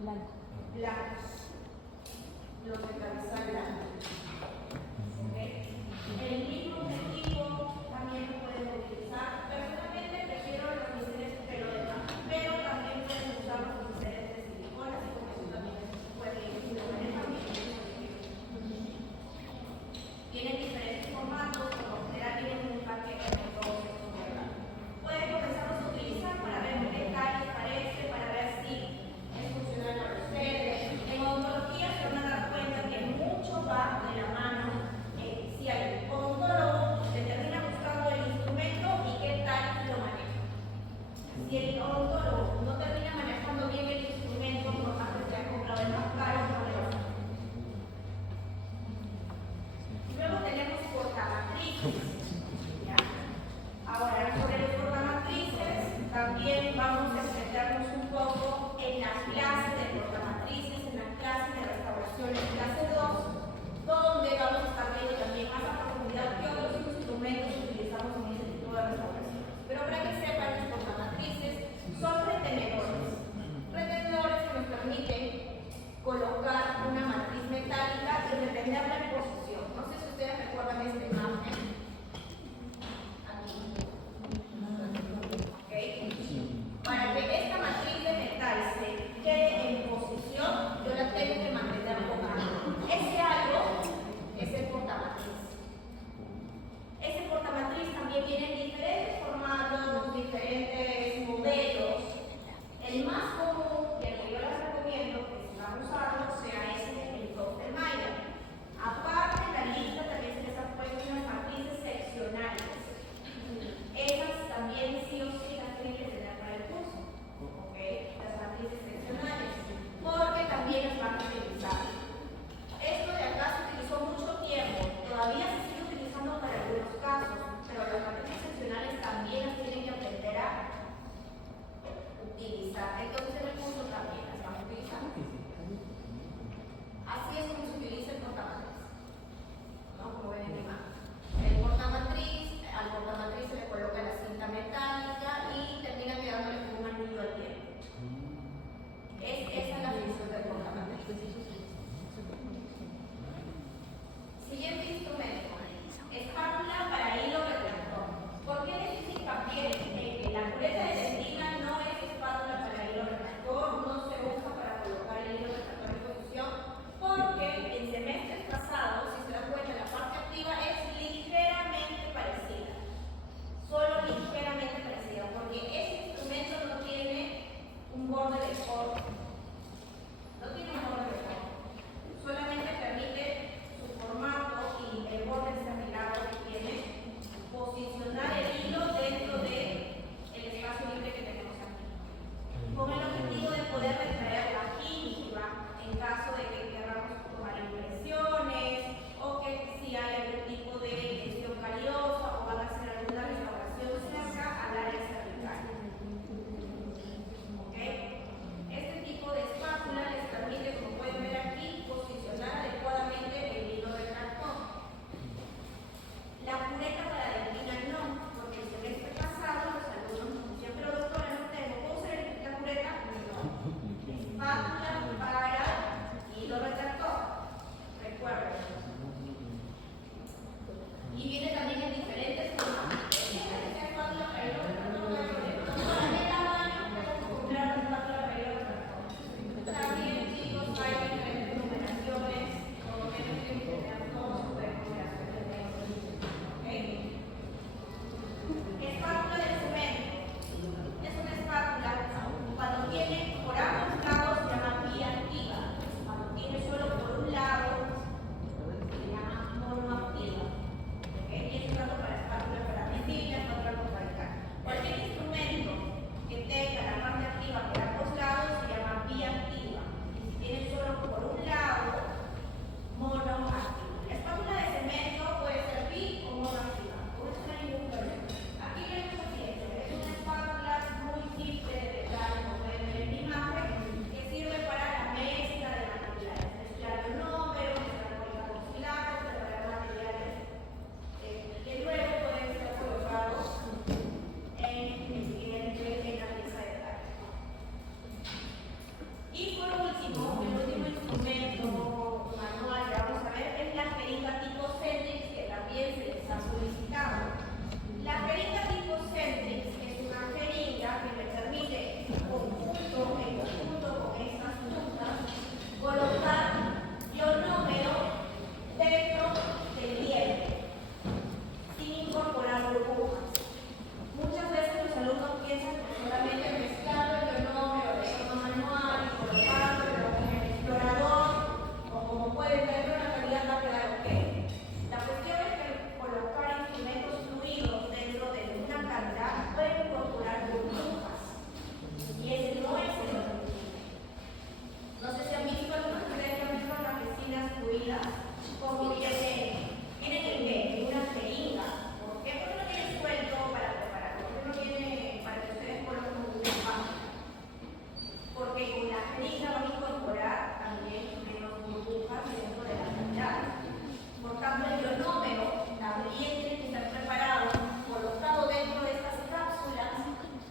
blancos, los de cabeza grande. ¿Okay? El mismo objetivo también lo pueden utilizar. Personalmente prefiero los pinceles de pelo de mano, pero también pueden usar los pinceles de silicona, así como eso también puede ir. Tienen diferentes formatos, por lo general tienen un paquete de todos estos diagramas. Pueden comenzarlos a utilizar para ver qué tal les parece, para ver si es funcional para ustedes. En odontología se van a dar cuenta que mucho va de la mano. Si hay odontólogo medidas, como vienen en una jeringa. ¿Por qué? Porque no tiene suelto para preparar, porque no tiene para que ustedes coloquen un espacio. Porque con la jeringa van a incorporar también menos burbujas dentro de la cavidad. Por tanto, el ionómero también tiene que estar preparado, colocado dentro de estas cápsulas,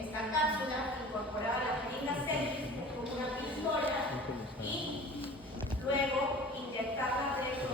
esta cápsula incorporada a la jeringa sepsis con una pistola y luego inyectarla dentro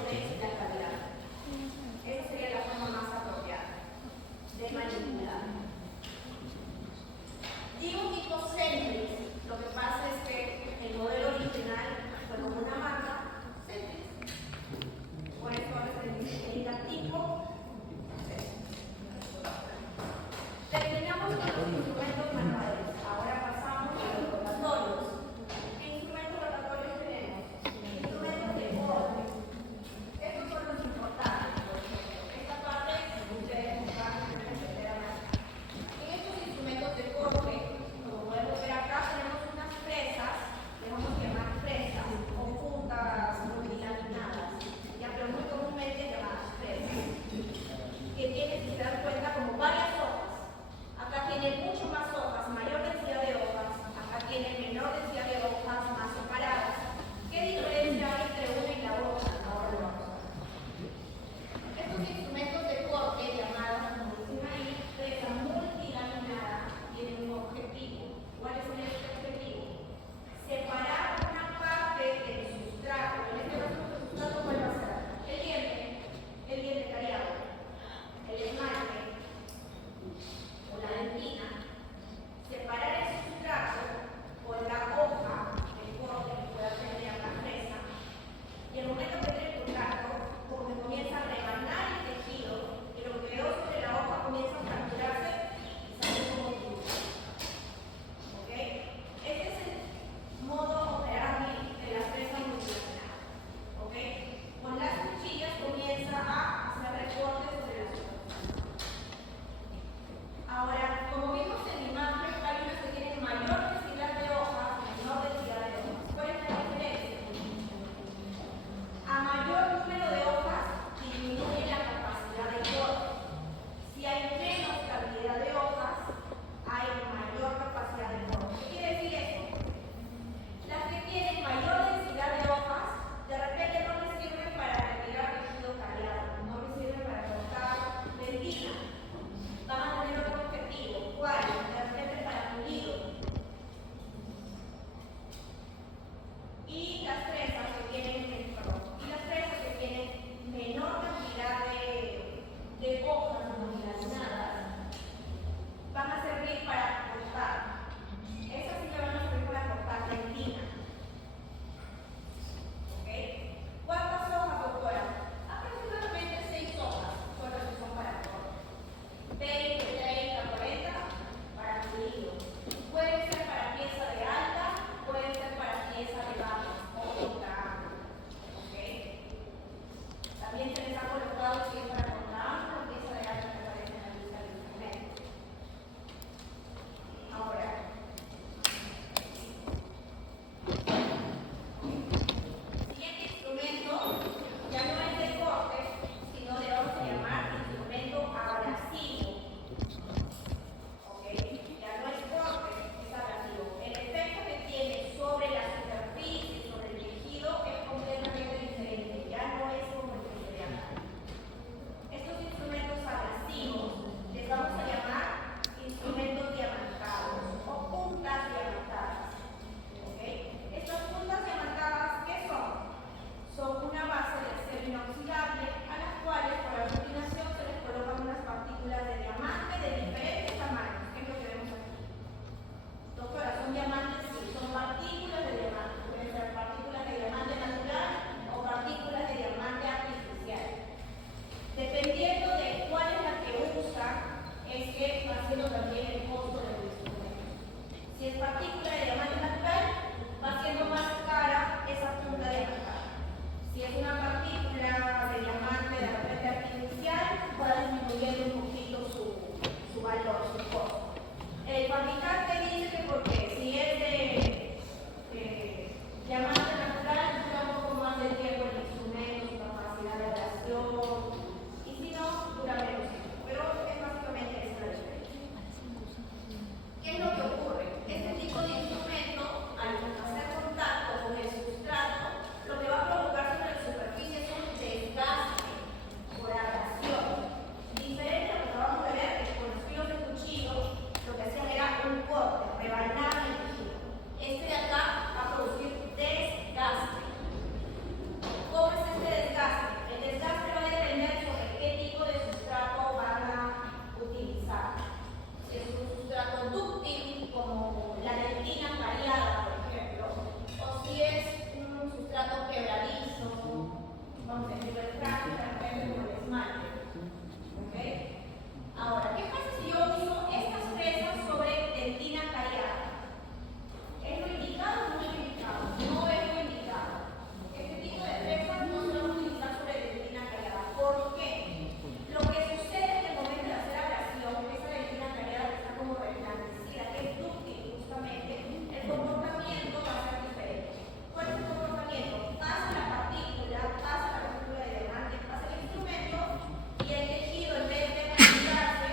sustrato quebradizo, vamos a decirlo, el frágil, realmente como el esmalte. ¿Ok? Ahora, ¿qué pasa si yo uso estas fresas sobre dentina callada? ¿Es lo indicado o no es lo indicado? No es lo indicado. Este tipo de fresas no se van a utilizar sobre dentina callada. ¿Por qué? Lo que sucede en el momento de hacer ablación, esa dentina callada que está como reblandecida, que es dúctil justamente, el comportamiento va a ser diferente. ¿Cuál es el comportamiento? Pasa la partícula de diamante, pasa el instrumento y el tejido en vez de machucarse,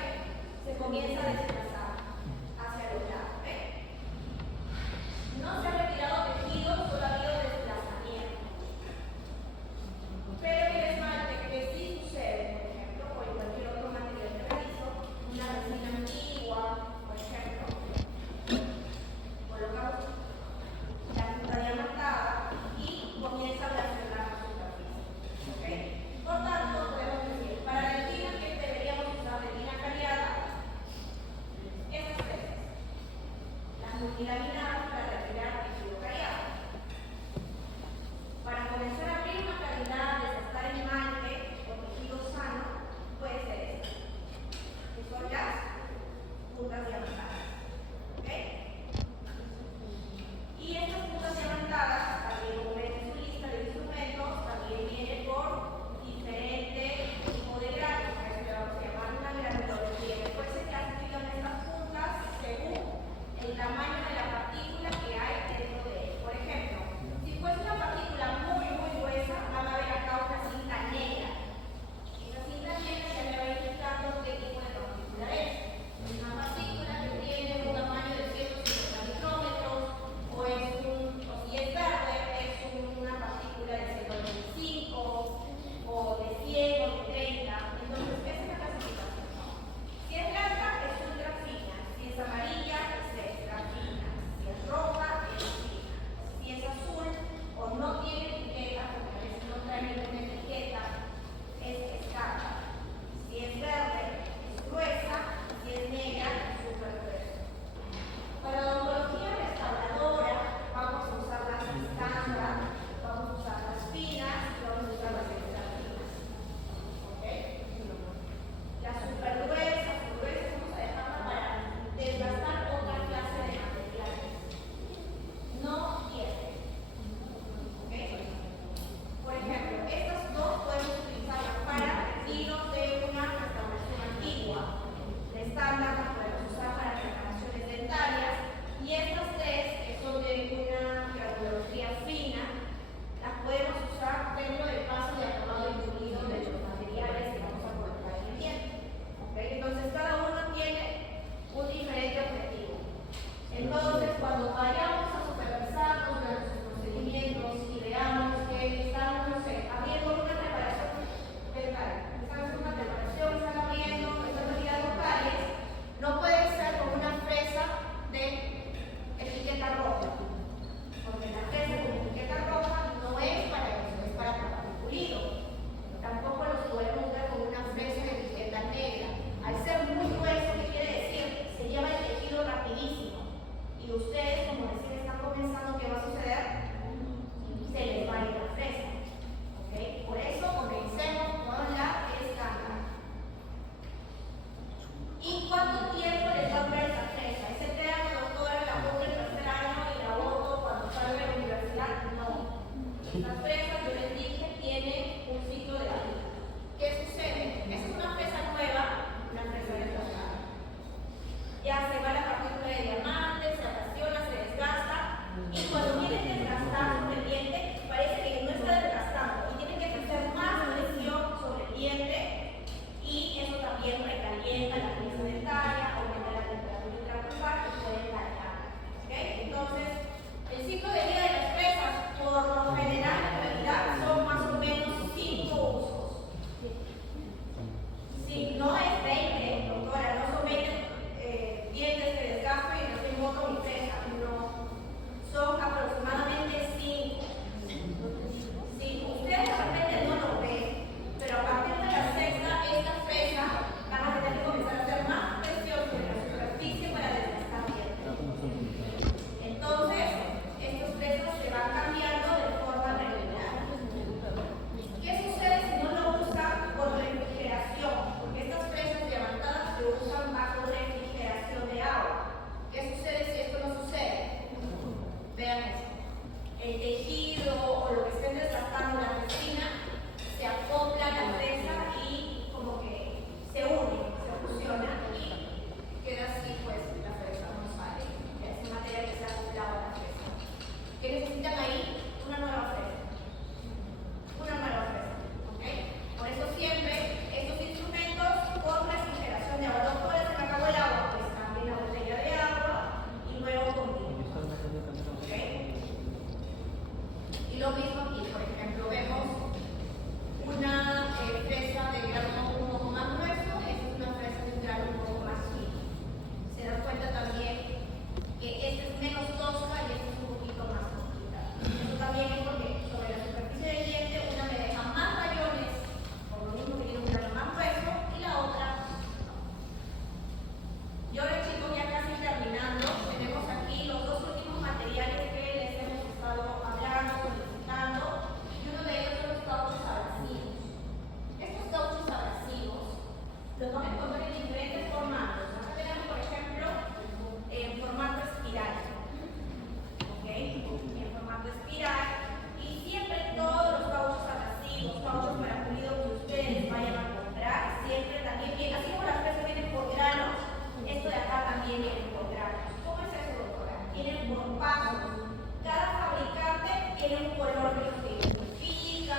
color que ellos identifica,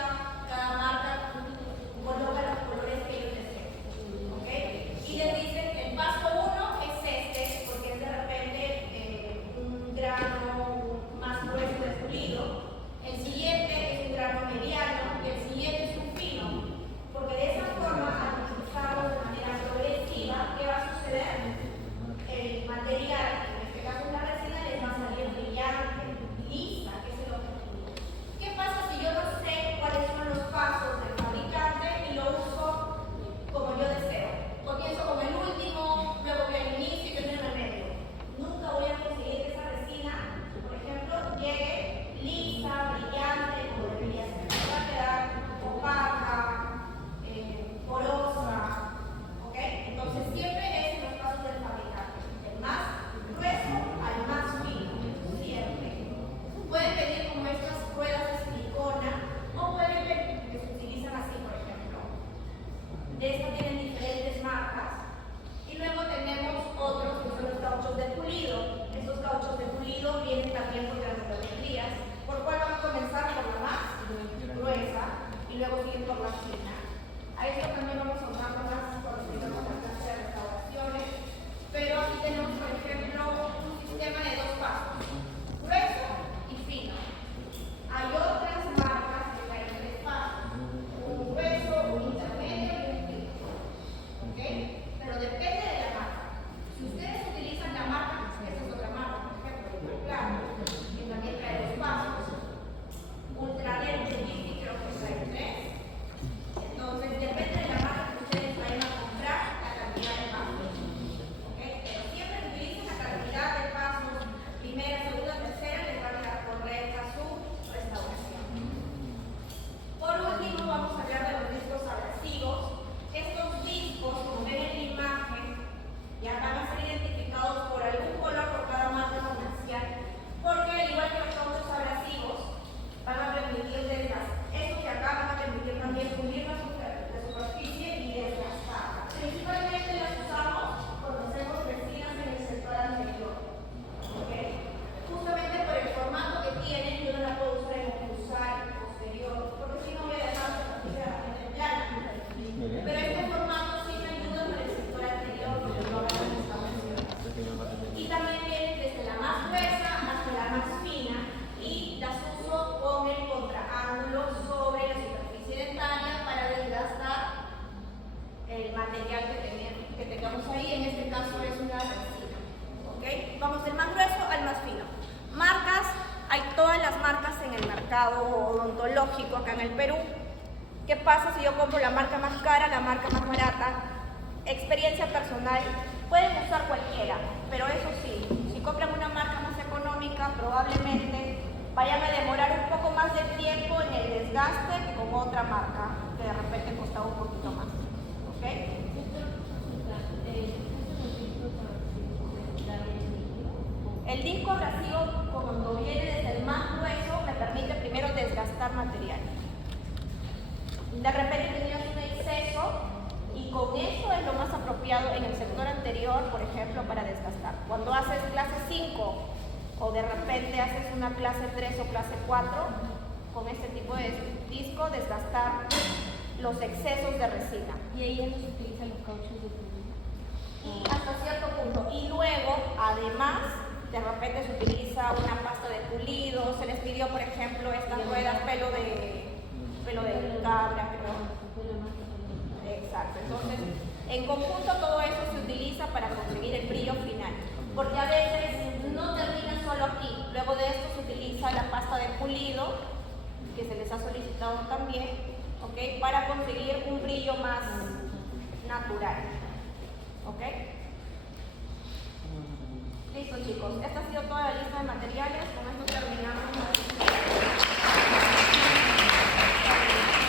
cada marca coloca los colores que ellos desean. ¿Ok? Y les dicen, el paso 1 es este, porque es de repente un grano más grueso de pulido. El siguiente es un grano mediano y el siguiente es un fino. Porque de esa forma, al utilizarlo de manera progresiva, ¿qué va a suceder? El material, en este caso la resina, les va a salir brillante, lisa, que es el objetivo. ¿Qué pasa si yo no sé cuáles son los pasos del fabricante y lo uso como yo deseo? Comienzo con el último, luego voy al inicio y termino en el medio. Nunca voy a conseguir que esa resina, por ejemplo, llegue lisa, brillante, como debería ser. Va a quedar opaca, porosa, ¿ok? Entonces siempre es en los pasos del fabricante, del más grueso al más fino, siempre. Pueden venir como estas ruedas de silicona o pueden venir que se utilizan así, por ejemplo. De estas tienen diferentes marcas. Y luego tenemos otros que son los cauchos de pulido. Estos cauchos de pulido vienen también por granulometrías, por cual van a comenzar por la más gruesa y luego siguen por la fina. A esto también vamos a usar más cuando tengamos la clase de restauraciones, pero aquí tenemos, por ejemplo, un sistema de 2 pasos, grueso y fino. Hay otras marcas que traen 3 pasos, un grueso, un intermedio y un fino. ¿Ok? Pero depende de la marca. Si ustedes utilizan la marca, esta es otra marca, por ejemplo, claro, que también trae 2 pasos, ultralente y creo que trae 3. Entonces, depende de la marca que ustedes vayan a comprar, la cantidad de pasos. ¿Ok? Pero siempre que utilicen la cantidad de pasos, primera, segunda, tercera, les va a quedar correcta su restauración. Por último, vamos a hablar de los discos abrasivos. Estos discos, como ven en la imagen, ya van a ser identificados por algún color por cada marca comercial, porque al igual que los cauchos abrasivos, van a permitir desgastar. Estos que acá van a permitir también pulir la superficie y desgastarla. Principalmente las usamos cuando hacemos resinas en el sector anterior. ¿Okay? Justamente por el formato que tienen, yo no la puedo usar en el cruzar posterior, porque si no voy a dejar la superficie realmente plana. Pero este formato sí me ayuda en el sector anterior, porque no hagan restauraciones. Y también vienen desde la más gruesa hasta la más fina, y las uso con el contraángulo sobre la superficie dentaria para desgastar el material que tengamos ahí. En este caso es una resina. ¿Okay? Vamos del más grueso al más fino. Marcas, hay todas las marcas en el mercado odontológico acá en el Perú. ¿Qué pasa si yo compro la marca más cara, la marca más barata? Experiencia personal, pueden usar cualquiera, pero eso sí, si compran una marca más económica, probablemente vayan a demorar un poco más de tiempo en el desgaste que con otra marca que de repente costaba un poquito más. ¿Ok? El disco abrasivo, cuando viene desde el más grueso, me permite primero desgastar material. De repente tenías un exceso y con eso es lo más apropiado en el sector anterior, por ejemplo, para desgastar. Cuando haces clase 5 o de repente haces una clase 3 o clase 4, con este tipo de disco, desgastar los excesos de resina. Y ahí ya no se utilizan los cauchos de pulido. Y hasta cierto punto. Y luego, además, de repente se utiliza una pasta de pulido, se les pidió, por ejemplo, estas ruedas pelo de cabra, creo. Exacto. Entonces, en conjunto todo eso se utiliza para conseguir el brillo final. Porque a veces no termina solo aquí. Luego de esto se utiliza la pasta de pulido, que se les ha solicitado también, ¿ok? Para conseguir un brillo más natural. ¿Ok? Listo, chicos. Esta ha sido toda la lista de materiales. Con esto terminamos.